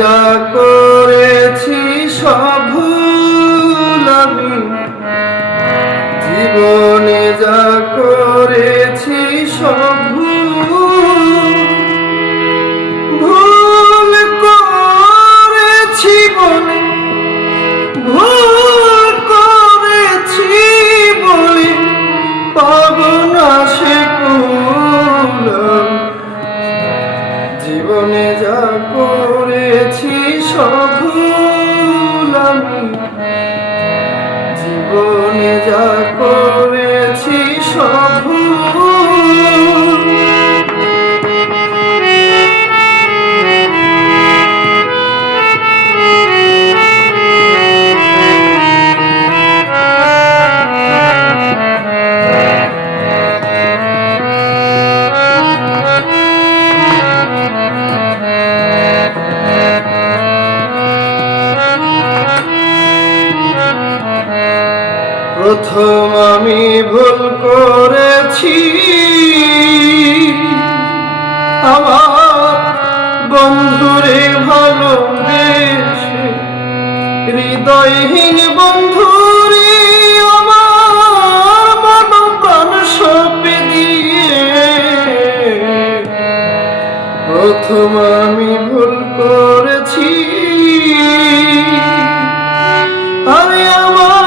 যা করেছি সব ভুল আমি, জীবনে যা করেছি সব ভুল করেছি বলে, ভুল করেছি বলে পাবো না সে কুল। জীবনে যা করেছি সব ভুল আমি, জীবনে যা করেছি সব ভুল। প্রথম আমি ভুল করেছি আমার বন্ধুরে ভালোবেসে, হৃদয়হীন বন্ধুরে আমার মন প্রাণ সঁপে দিয়ে। প্রথম আমি ভুল করেছি আমি আমার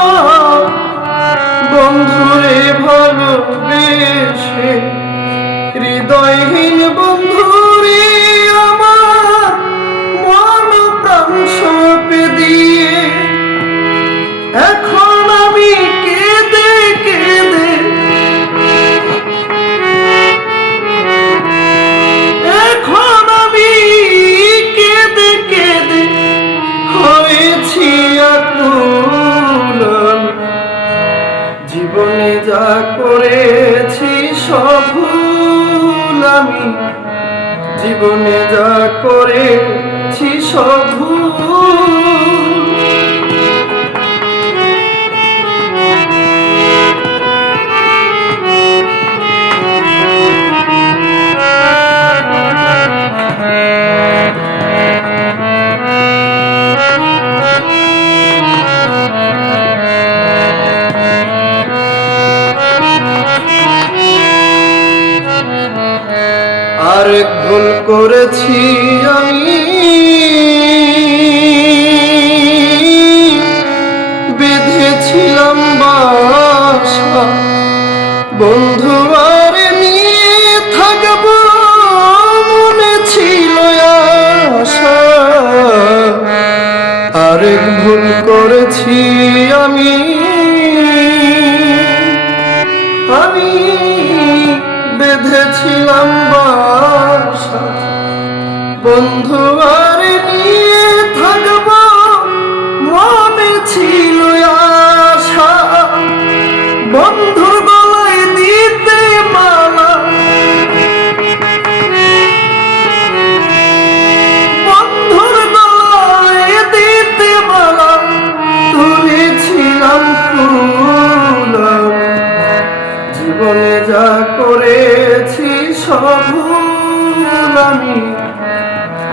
বন্ধুরে ভালোবেসে, হৃদয়হীন বন্ধুরে আমার মন প্রাণ সঁপে দিয়ে। এখন আমি কেঁদে কেঁদে, এখন আমি কেঁদে কেঁদে হয়েছি আকুল। জীবনে যা করেছি সব ভুল আমি, জীবনে যা করেছি সব ভুল। আরেক ভুল করেছি আমি, বেঁধেছিলাম বাসা বন্ধু আর নিয়ে থাকবো, মনে ছিল আশা। আরেক ভুল করেছি আমি, আমি বেঁধেছিলাম বাসা বন্ধু আর নিয়ে থাকবো, মনে ছিল আশা। বন্ধুর গলায় দিতে মালা, বন্ধুর গলায় দিতে মালা তুলেছিলাম ফুল। জীবনে যা করেছি সব ভুল আমি,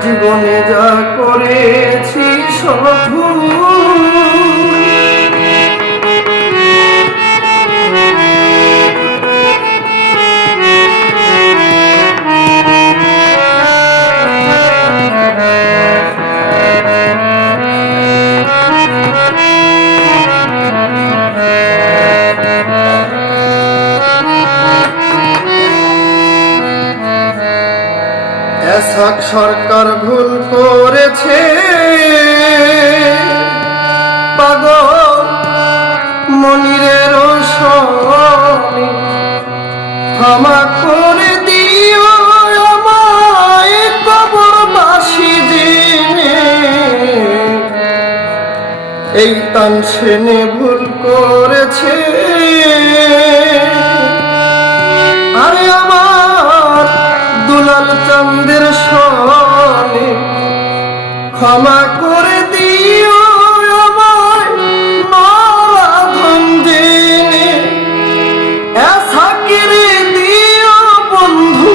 জীবনে যা করেছি সব ভুল। এসাক সরকার ভুল করেছে পাগল মনিরের সনে, ক্ষমা করে দিও আমায় কবরবাসী জেনে। এই তানসেনে ভুল করেছে আরে আমার দুলাল চাঁদের সনে, ক্ষমা করে দিও আমায় নরাধন জেনে। এসাকেরে দিও বন্ধু,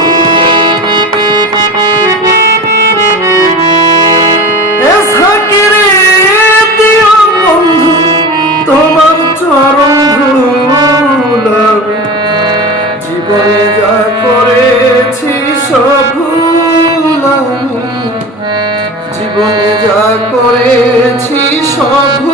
সব ভুল আমি, জীবনে যা করেছি সব